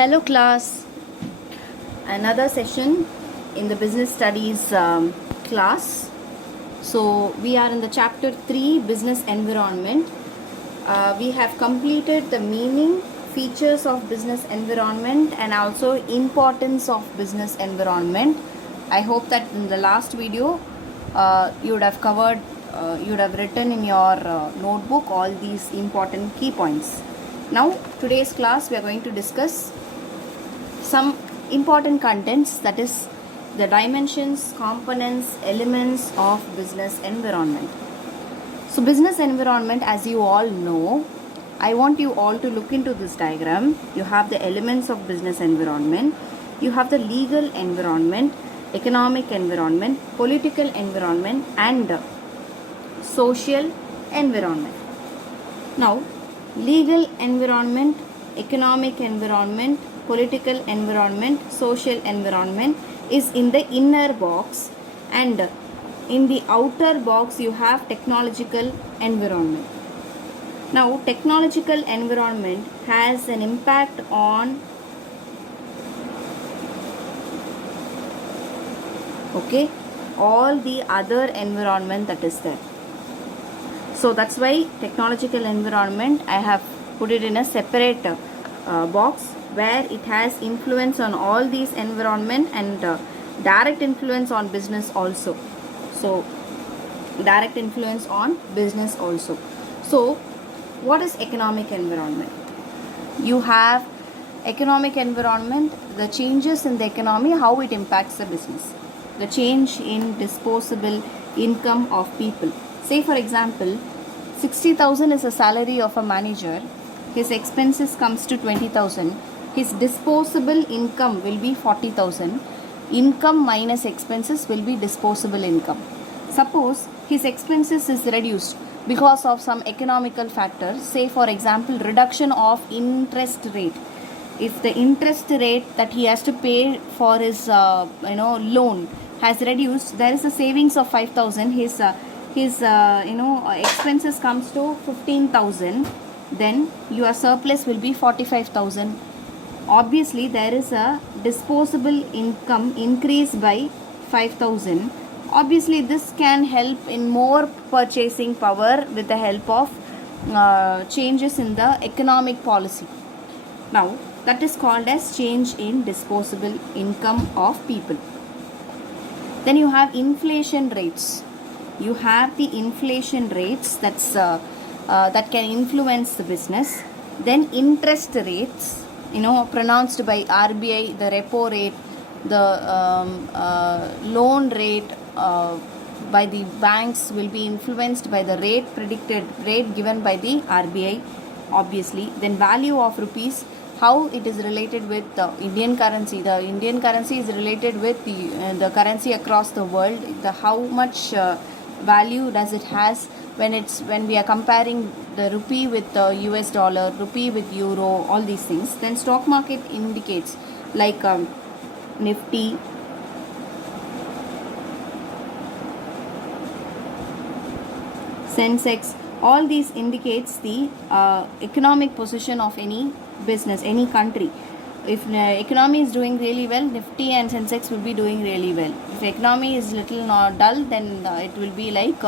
Hello class, another session in the business studies class. So we are in the chapter 3 business environment. We have completed the meaning, features of business environment and also importance of business environment. I hope that in the last video you would have covered, you would have written in your notebook all these important key points. Now today's class we are going to discuss some important contents, that is the dimensions, components, elements of business environment. So business environment, as you all know, I want you all to look into this diagram. You have the elements of business environment, you have the legal environment, economic environment, political environment and social environment. Now legal environment, economic environment, political environment, social environment is in the inner box, and in the outer box you have technological environment. Now technological environment has an impact on all the other environment that is there. So that's why technological environment I have put it in a separate box, where it has influence on all these environment and direct influence on business also. So direct influence on business also. So what is economic environment? You have economic environment, the changes in the economy, how it impacts the business, the change in disposable income of people. Say for example, 60,000 is a salary of a manager, his expenses comes to 20,000, his disposable income will be 40,000, income minus expenses will be disposable income. Suppose his expenses is reduced because of some economical factors, say for example reduction of interest rate. If the interest rate that he has to pay for his loan has reduced, there is a savings of 5,000, his expenses comes to 15,000, then your surplus will be 45,000. Obviously there is a disposable income increase by 5,000. Obviously this can help in more purchasing power with the help of changes in the economic policy. Now that is called as change in disposable income of people. Then you have inflation rates. You have the inflation rates that can influence the business. Then interest rates, pronounced by RBI, the repo rate, the loan rate by the banks will be influenced by the predicted rate given by the RBI, obviously. Then value of rupees, how it is related with the Indian currency. The Indian currency is related with the currency across the world. How much value does it has when we are comparing the rupee with the US dollar, rupee with euro, all these things. Then stock market indicates like Nifty, Sensex, all these indicates the economic position of any business, any country. If economy is doing really well, Nifty and Sensex will be doing really well. If economy is little dull, then it will be like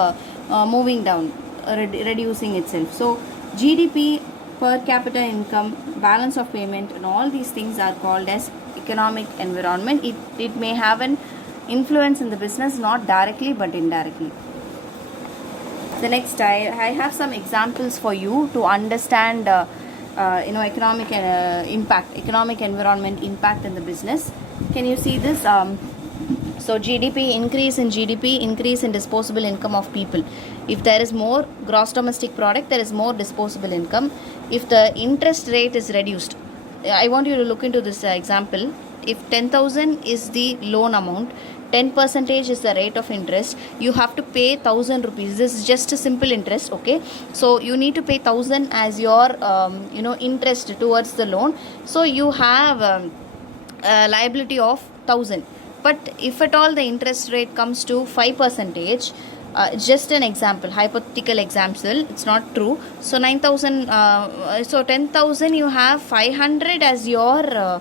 moving down, reducing itself. So GDP, per capita income, balance of payment and all these things are called as economic environment. It may have an influence in the business, not directly but indirectly. The next, I have some examples for you to understand economic impact, economic environment impact in the business. Can you see this? So GDP, increase in GDP, increase in disposable income of people. If there is more gross domestic product, there is more disposable income. If the interest rate is reduced, I want you to look into this example. If 10,000 is the loan amount, 10% is the rate of interest, you have to pay 1,000 rupees. This is just a simple interest, okay? So you need to pay 1,000 as your interest towards the loan. So you have a liability of 1,000. But if at all the interest rate comes to 5%, It's just an example, hypothetical example. It's not true. So 9,000. So 10,000. You have 500 as your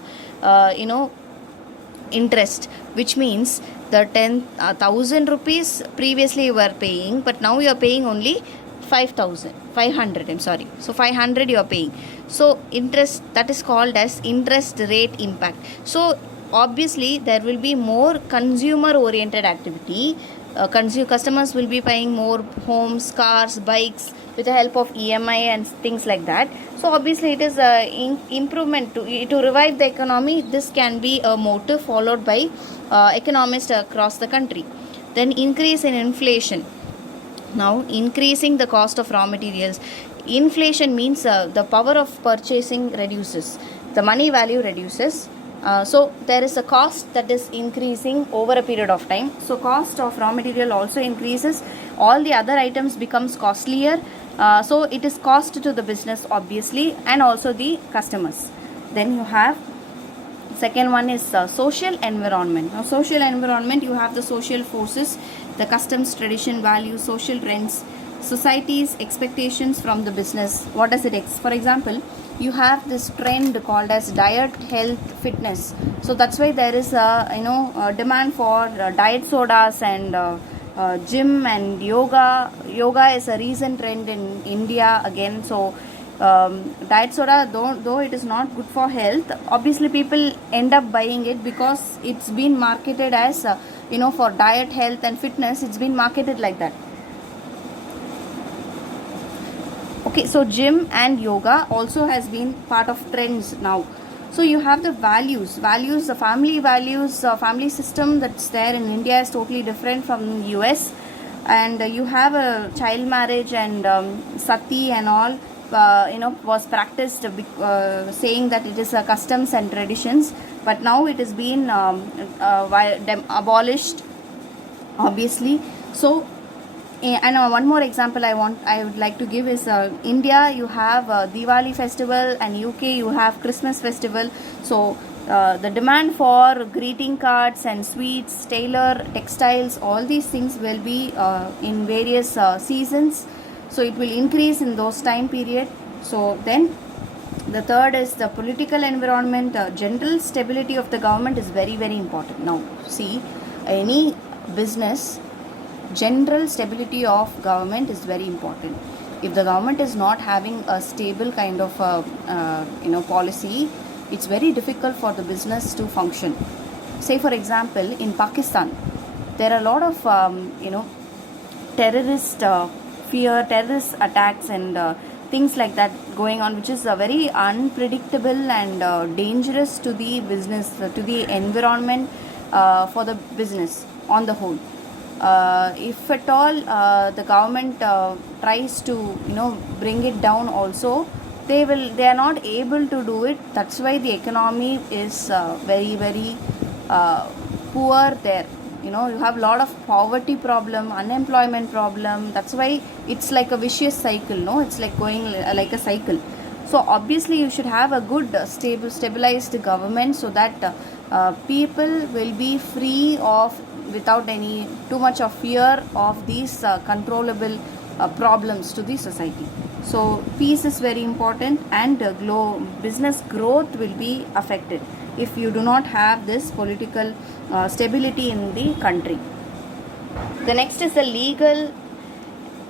interest, which means the 10,000 rupees previously you were paying, but now you are paying only 500. I'm sorry. So 500 you are paying. So interest, that is called as interest rate impact. So obviously there will be more consumer oriented activity. Customers will be buying more homes, cars, bikes with the help of EMI and things like that. So obviously it is improvement to revive the economy. This can be a motive followed by economists across the country. Then increase in inflation. Now increasing the cost of raw materials. Inflation means the power of purchasing reduces, the money value reduces. So there is a cost that is increasing over a period of time. So cost of raw material also increases. All the other items becomes costlier. So it is cost to the business obviously, and also the customers. Then you have second one is social environment. Now social environment, you have the social forces, the customs, tradition, values, social trends, society's expectations from the business. What does it for example, you have this trend called as diet, health, fitness. So that's why there is a demand for diet sodas and gym and yoga. Yoga is a recent trend in India again. So diet soda, though it is not good for health, obviously people end up buying it because it's been marketed as for diet, health and fitness. It's been marketed like that. Okay, so gym and yoga also has been part of trends now. So you have the values, the family values, family system that's there in India is totally different from US. And you have a child marriage and sati and all was practiced, saying that it is customs and traditions, but now it has been abolished obviously. So and one more example I would like to give is India. You have Diwali festival, and UK you have Christmas festival. So the demand for greeting cards and sweets, tailor, textiles, all these things will be in various seasons. So it will increase in those time period. So then the third is the political environment. General stability of the government is very, very important. Now see, any business, general stability of government is very important. If the government is not having a stable kind of policy, it's very difficult for the business to function. Say for example, in Pakistan there are a lot of terrorist terrorist attacks and things like that going on, which is very unpredictable and dangerous to the business, to the environment, for the business on the whole. If at all the government tries to bring it down also, they are not able to do it. That's why the economy is very, very poor there. You have a lot of poverty problem, unemployment problem. That's why it's like a vicious cycle. It's like going like a cycle. So obviously you should have a good stabilized government, so that people will be free of, without any too much of fear of these controllable problems to the society. So peace is very important, and business growth will be affected if you do not have this political stability in the country. The next is the legal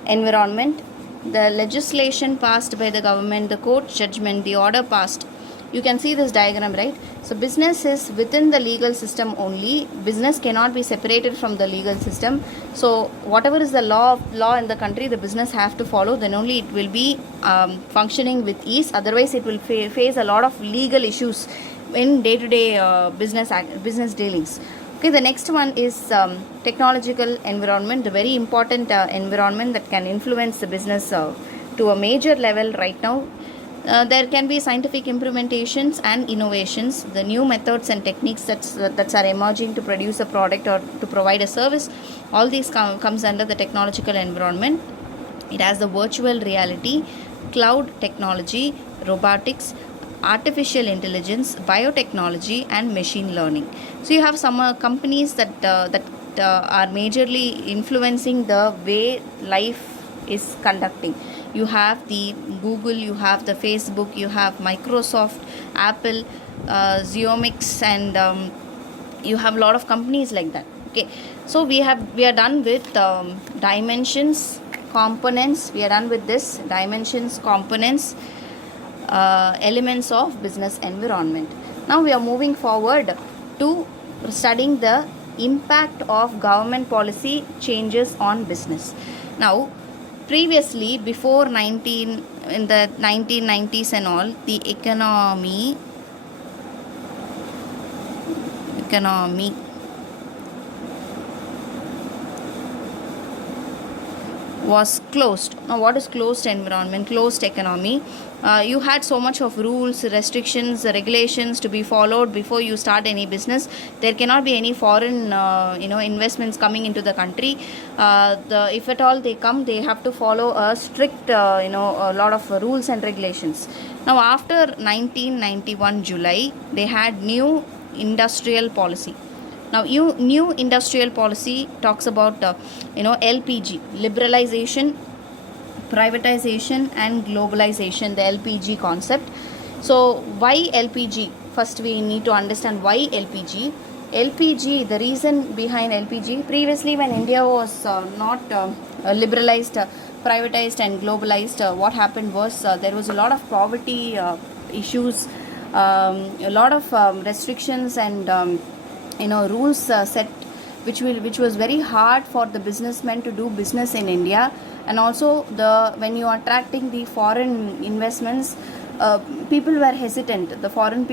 environment. The legislation passed by the government, the court judgment, the order passed. You can see this diagram, right? So business is within the legal system only. Business cannot be separated from the legal system. So whatever is the law in the country, the business have to follow. Then only it will be functioning with ease. Otherwise, it will face a lot of legal issues in day-to-day business dealings. Okay, the next one is technological environment, the very important environment that can influence the business to a major level right now. There can be scientific implementations and innovations, the new methods and techniques that are emerging to produce a product or to provide a service. All these comes under the technological environment. It has the virtual reality, cloud technology, robotics, artificial intelligence, biotechnology and machine learning. So you have some companies that are majorly influencing the way life is conducting. You have the Google, you have the Facebook, you have Microsoft, Apple, Xiomix, and you have a lot of companies like that. Okay, so we are done with dimensions, components. We are done with this dimensions, components, elements of business environment. Now we are moving forward to studying the impact of government policy changes on business. Now, previously, before 19 in the 1990s and all, the economy was closed. Now, what is closed environment, closed economy? You had so much of rules, restrictions, regulations to be followed before you start any business. There cannot be any foreign investments coming into the country. If at all they come, they have to follow a strict a lot of rules and regulations. Now, after 1991 July, they had new industrial policy. Now, new industrial policy talks about LPG, liberalization, privatization, and globalization, the LPG concept. So, why LPG? First, we need to understand why LPG. LPG, the reason behind LPG, previously when India was not liberalized, privatized, and globalized, what happened was there was a lot of poverty issues, a lot of restrictions and rules set, which was very hard for the businessmen to do business in India. And also when you are attracting the foreign investments, people were hesitant. The foreign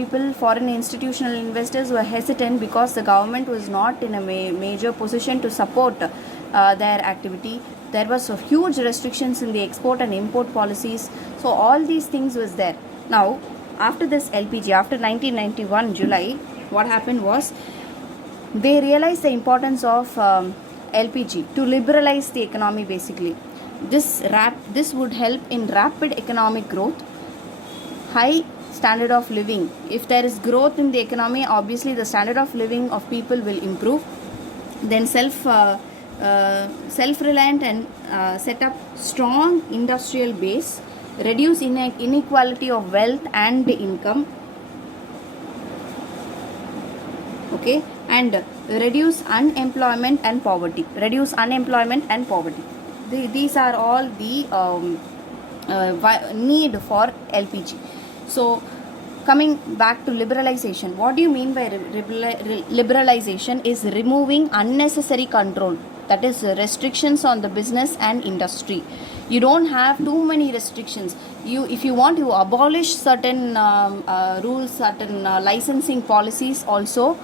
institutional investors were hesitant because the government was not in a major position to support their activity. There was huge restrictions in the export and import policies. So all these things was there. Now, after this LPG, after 1991 July, what happened was, they realized the importance of LPG to liberalize the economy basically. This would help in rapid economic growth, high standard of living. If there is growth in the economy, obviously the standard of living of people will improve. Then self-reliant and set up strong industrial base, reduce inequality of wealth and income. Okay, and reduce unemployment and poverty. These are all the need for LPG. So, coming back to liberalization, what do you mean by liberalization? Is removing unnecessary control, that is restrictions on the business and industry. You don't have too many restrictions. If you want to abolish certain rules, certain licensing policies also,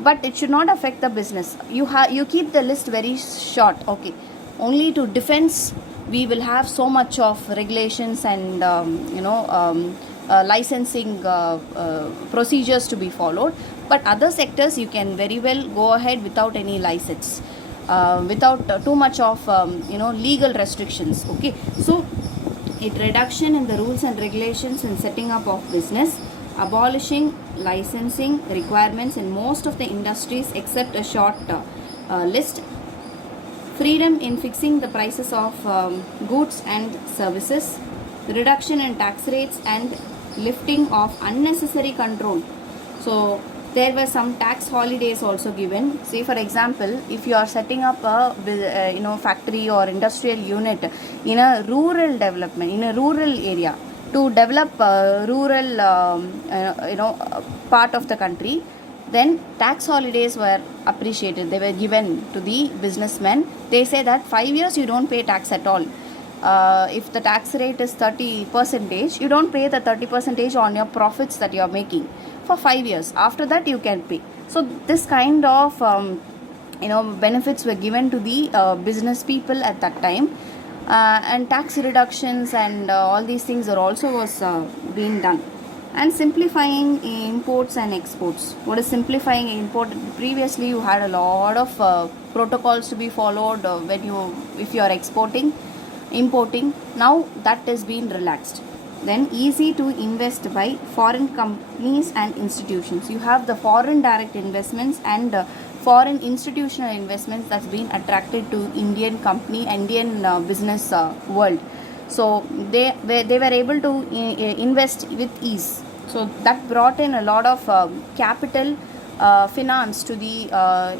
but it should not affect the business. You keep the list very short. Okay, only to defense we will have so much of regulations and licensing procedures to be followed. But other sectors you can very well go ahead without any license, without too much of legal restrictions. Okay, so it reduction in the rules and regulations in setting up of business, abolishing licensing requirements in most of the industries except a short list, freedom in fixing the prices of goods and services, reduction in tax rates and lifting of unnecessary control. So there were some tax holidays also given. Say for example, if you are setting up a factory or industrial unit in a rural development, in a rural area, to develop rural part of the country, then tax holidays were appreciated. They were given to the businessmen. They say that 5 years you don't pay tax at all. If the tax rate is 30%, you don't pay the 30% on your profits that you are making for 5 years. After that you can pay. So this kind of benefits were given to the business people at that time. And tax reductions and all these things are also was being done. And simplifying imports and exports. What is simplifying import? Previously you had a lot of protocols to be followed if you are importing. Now that is being relaxed. Then easy to invest by foreign companies and institutions. You have the foreign direct investments and foreign institutional investments that's been attracted to Indian business world. So they were able to invest with ease. So that brought in a lot of capital finance to the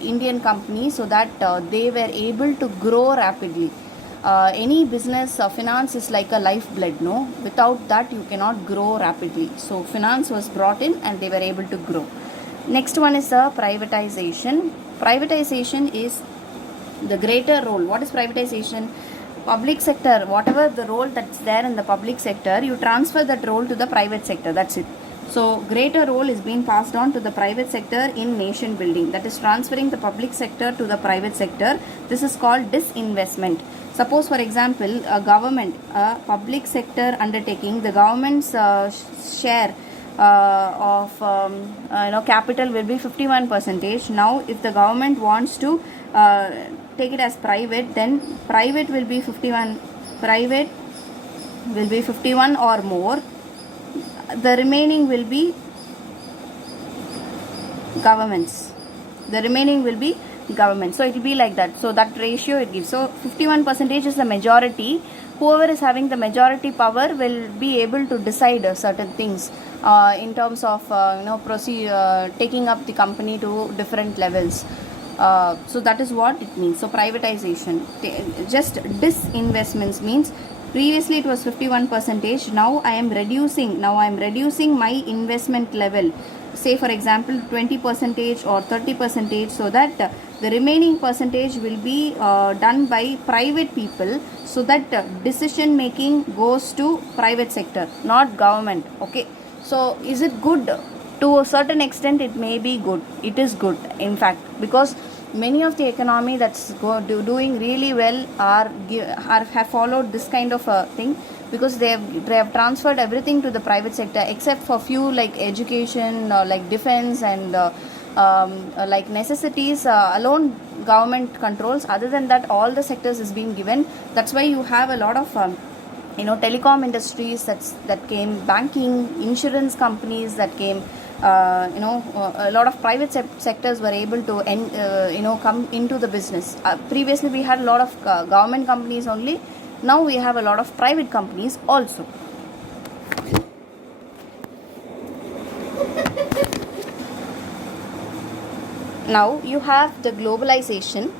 Indian companies, so that they were able to grow rapidly. Any business finance is like a lifeblood, no? Without that you cannot grow rapidly. So finance was brought in and they were able to grow. Next one is privatization. Privatization is the greater role. What is privatization? Public sector, whatever the role that's there in the public sector, you transfer that role to the private sector. That's it. So greater role is being passed on to the private sector in nation building. That is transferring the public sector to the private sector. This is called disinvestment. Suppose, for example, a government, a public sector undertaking, the government's share of capital will be 51%. Now, if the government wants to take it as private, then private will be 51 or more. The remaining will be governments. So it will be like that. So that ratio it gives. So 51% is the majority. Whoever is having the majority power will be able to decide certain things in terms of taking up the company to different levels. So that is what it means. So privatization, just disinvestments means previously it was 51%. Now I am reducing my investment level. Say for example 20% or 30%, so that the remaining percentage will be done by private people, so that decision making goes to private sector, not government. Okay, so is it good? To a certain extent it may be good. It is good in fact, because many of the economy that's doing really well have followed this kind of a thing, because they have transferred everything to the private sector, except for few like education, like defense and like necessities alone government controls. Other than that, all the sectors is being given. That's why you have a lot of telecom industries that came, banking, insurance companies that came. A lot of private sectors were able to come into the business. Previously we had a lot of government companies only. Now we have a lot of private companies also. Now you have the globalization.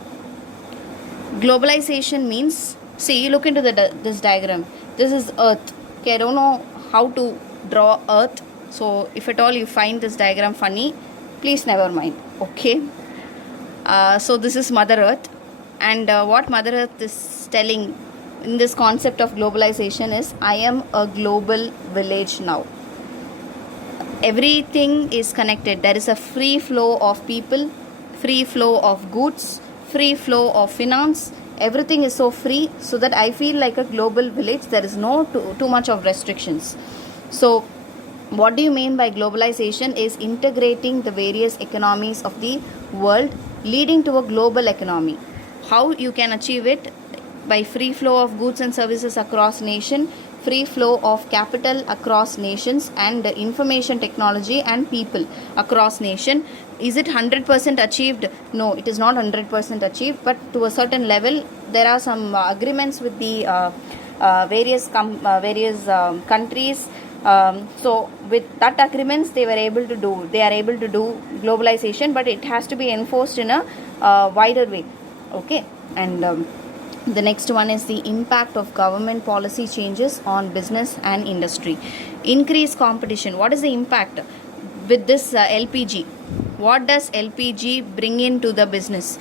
Globalization means, see, you look into this diagram. This is Earth. Okay, I don't know how to draw Earth. So if at all you find this diagram funny, please never mind. Okay. So this is Mother Earth. And what Mother Earth is telling in this concept of globalization is, I am a global village now. Everything is connected. There is a free flow of people, free flow of goods, free flow of finance. Everything is so free, so that I feel like a global village. There is no too much of restrictions. So what do you mean by globalization? Is integrating the various economies of the world, leading to a global economy. How you can achieve it? By free flow of goods and services across nation, free flow of capital across nations, and information technology and people across nation. Is it 100% achieved? No, it is not 100% achieved, but to a certain level there are some agreements with the various countries. So with that agreements they are able to do globalization, but it has to be enforced in a wider way. Okay. And the next one is the impact of government policy changes on business and industry. Increased competition. What is the impact with this LPG? What does LPG bring into the business?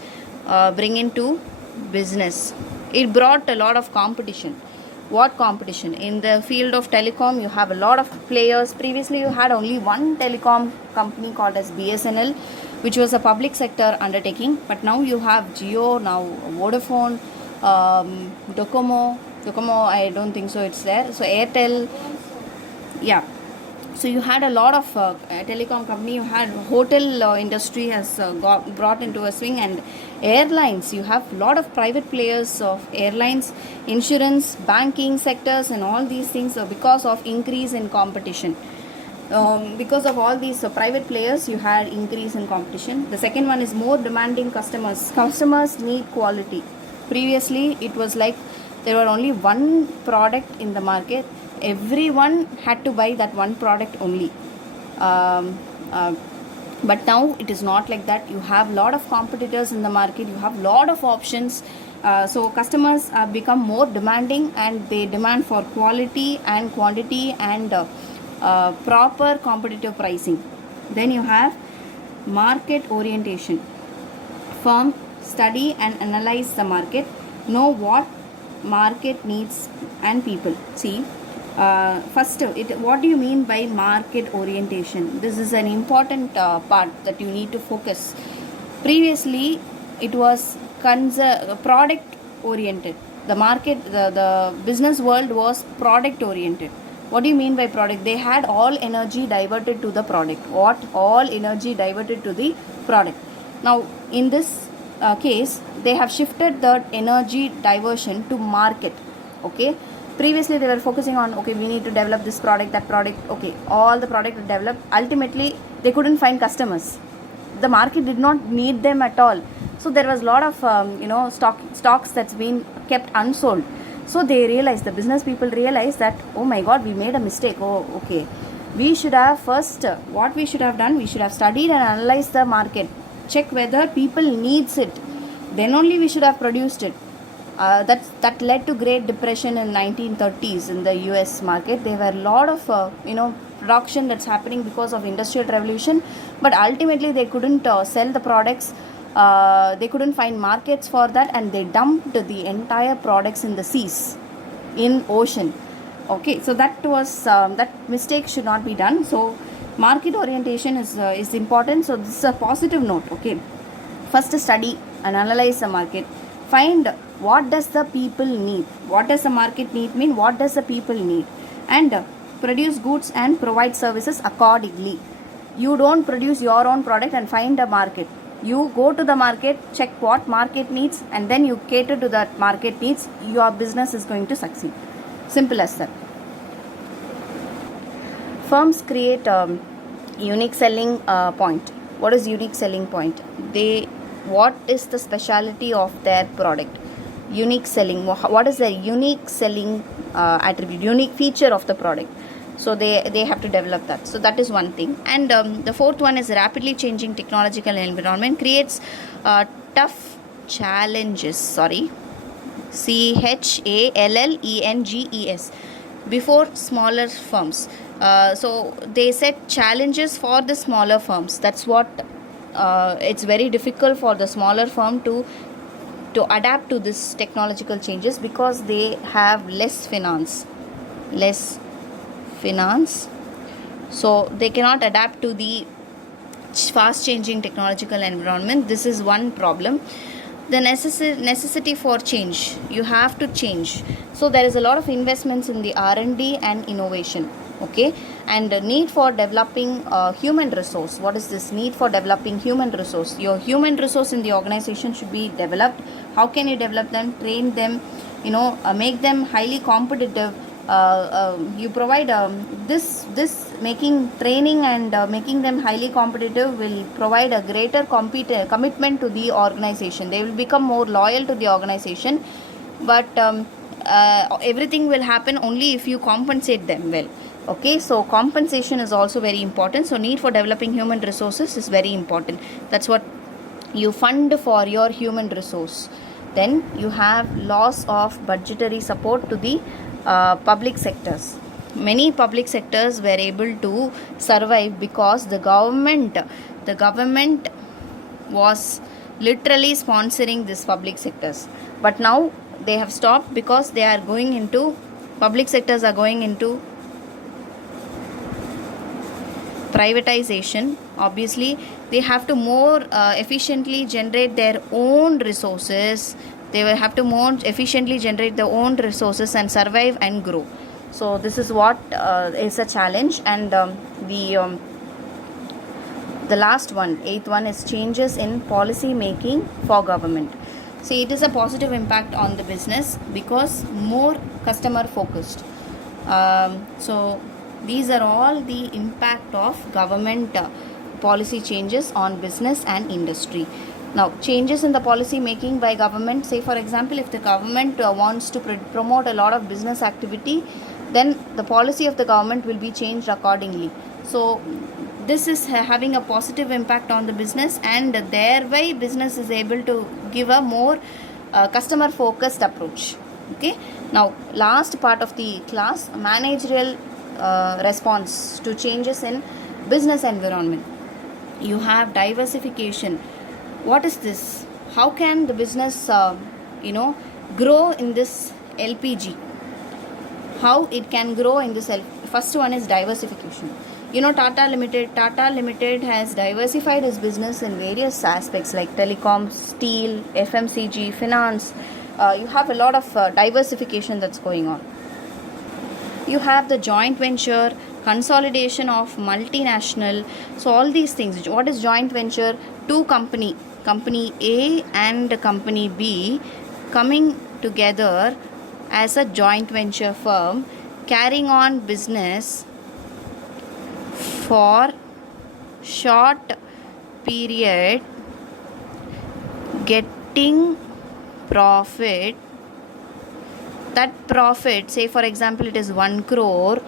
It brought a lot of competition. What competition? In the field of telecom, you have a lot of players. Previously, you had only one telecom company called as BSNL, which was a public sector undertaking. But now you have Jio, now Vodafone, Docomo, I don't think so it's there. So Airtel, yeah. So you had a lot of telecom company. You had hotel industry has got brought into a swing, and airlines. You have a lot of private players of airlines, insurance, banking sectors, and all these things because of increase in competition. because of all these private players, you had increase in competition. The second one is more demanding customers. Customers need quality. Previously, it was like there were only one product in the market. Everyone had to buy that one product only. Um, uh, but now it is not like that. You have a lot of competitors in the market. You have a lot of options. So customers have become more demanding, and they demand for quality and quantity and proper competitive pricing. Then you have market orientation. Firm study and analyze the market, know what market needs and people. See, first, what do you mean by market orientation? This is an important part that you need to focus. Previously, it was product oriented. The market, the business world was product oriented. What do you mean by product? They had all energy diverted to the product. What? All energy diverted to the product. Now, in this case, they have shifted the energy diversion to market. Okay. Previously, they were focusing on, okay, we need to develop this product, that product. Okay, all the product developed. Ultimately, they couldn't find customers. The market did not need them at all. So there was a lot of stocks that's been kept unsold. So they realized, the business people realized that, oh my God, we made a mistake. Oh, okay. We should have first, what we should have done, we should have studied and analyzed the market. Check whether people needs it. Then only we should have produced it. That led to Great Depression in 1930s in the US market. There were a lot of production that's happening because of Industrial Revolution, but ultimately they couldn't sell the products. They couldn't find markets for that, and they dumped the entire products in the seas, in ocean. Okay, so that was that mistake should not be done. So market orientation is important. So this is a positive note. Okay, first study and analyze the market. Find what does the people need. What does the market need mean? What does the people need? And produce goods and provide services accordingly. You don't produce your own product and find a market. You go to the market, check what market needs, and then you cater to that market needs. Your business is going to succeed. Simple as that. Firms create unique selling point. What is unique selling point? What is the speciality of their product? Unique selling. What is the unique selling attribute, unique feature of the product? So they have to develop that. So that is one thing. And the fourth one is rapidly changing technological environment creates tough challenges. CHALLENGES before smaller firms. So they set challenges for the smaller firms. That's what it's very difficult for the smaller firm to adapt to this technological changes, because they have less finance, so they cannot adapt to the fast changing technological environment. This is one problem. The necessity for change. You have to change. So there is a lot of investments in the R&D and innovation. Okay, and the need for developing human resource. What is this need for developing human resource? Your human resource in the organization should be developed. How can you develop them? Train them, make them highly competitive. You provide this making training and making them highly competitive will provide a greater commitment to the organization. They will become more loyal to the organization. But everything will happen only if you compensate them well. Okay, so compensation is also very important. So need for developing human resources is very important. That's what you fund for your human resource. Then you have loss of budgetary support to the public sectors. Many public sectors were able to survive because the government was literally sponsoring these public sectors. But now they have stopped because they are going into, public sectors are going into privatization. Obviously they have to more efficiently generate their own resources. They will have to more efficiently generate their own resources and survive and grow. So this is what is a challenge. And the last one, 8th one, is changes in policy making for government. See, it is a positive impact on the business because more customer focused. So These are all the impact of government policy changes on business and industry. Now, changes in the policy making by government, say for example, if the government wants to promote a lot of business activity, then the policy of the government will be changed accordingly. So this is having a positive impact on the business, and thereby business is able to give a more customer focused approach. Okay, now last part of the class, managerial response to changes in business environment. You have diversification. What is this? How can the business grow in this LPG? How it can grow in this first one is diversification. Tata Limited has diversified its business in various aspects like telecom, steel, FMCG, finance. You have a lot of diversification that's going on. You have the joint venture, consolidation of multinational. So all these things. What is joint venture? Two company A and company B coming together as a joint venture firm, carrying on business for short period, getting profit. That profit, say for example it is 1 crore,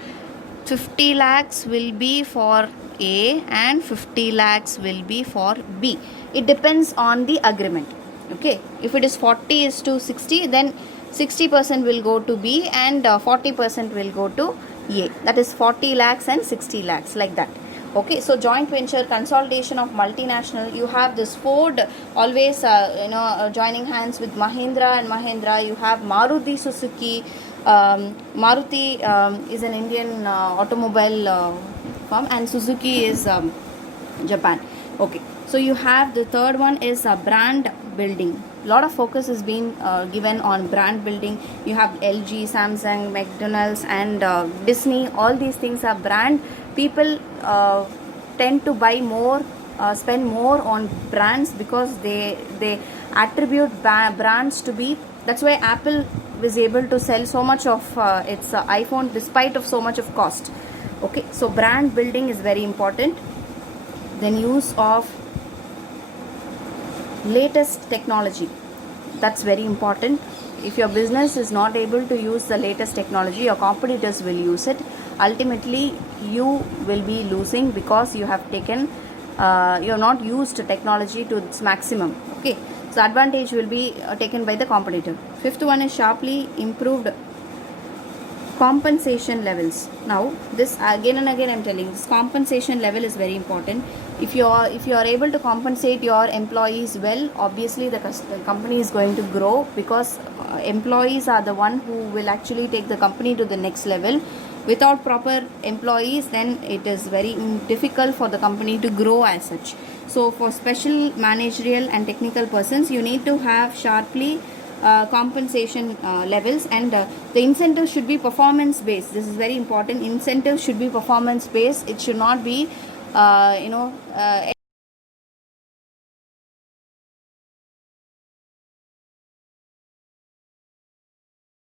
50 lakhs will be for A and 50 lakhs will be for B. It depends on the agreement. Okay, if it is 40:60, then 60% will go to B and 40% will go to A. That is 40 lakhs and 60 lakhs, like that. Okay, so joint venture, consolidation of multinational. You have this Ford always joining hands with Mahindra and Mahindra. You have Maruti Suzuki. Maruti is an Indian automobile firm, and Suzuki is Japan. Okay, so you have the third one is brand building. A lot of focus is being given on brand building. You have LG, Samsung, McDonald's and Disney. All these things are brand. People tend to buy more, spend more on brands because they attribute brands to be. That's why Apple was able to sell so much of its iPhone despite of so much of cost. Okay, so brand building is very important. Then use of latest technology, that's very important. If your business is not able to use the latest technology, your competitors will use it. Ultimately you will be losing because you have taken you have not used technology to its maximum. Okay, so advantage will be taken by the competitor. Fifth one is sharply improved compensation levels. Now this again and again I'm telling, this compensation level is very important. If you are able to compensate your employees well, obviously the company is going to grow, because employees are the one who will actually take the company to the next level. Without proper employees, then it is very difficult for the company to grow as such. So for special managerial and technical persons, you need to have sharply compensation levels, and the incentives should be performance based. This is very important. Incentives should be performance based. It should not be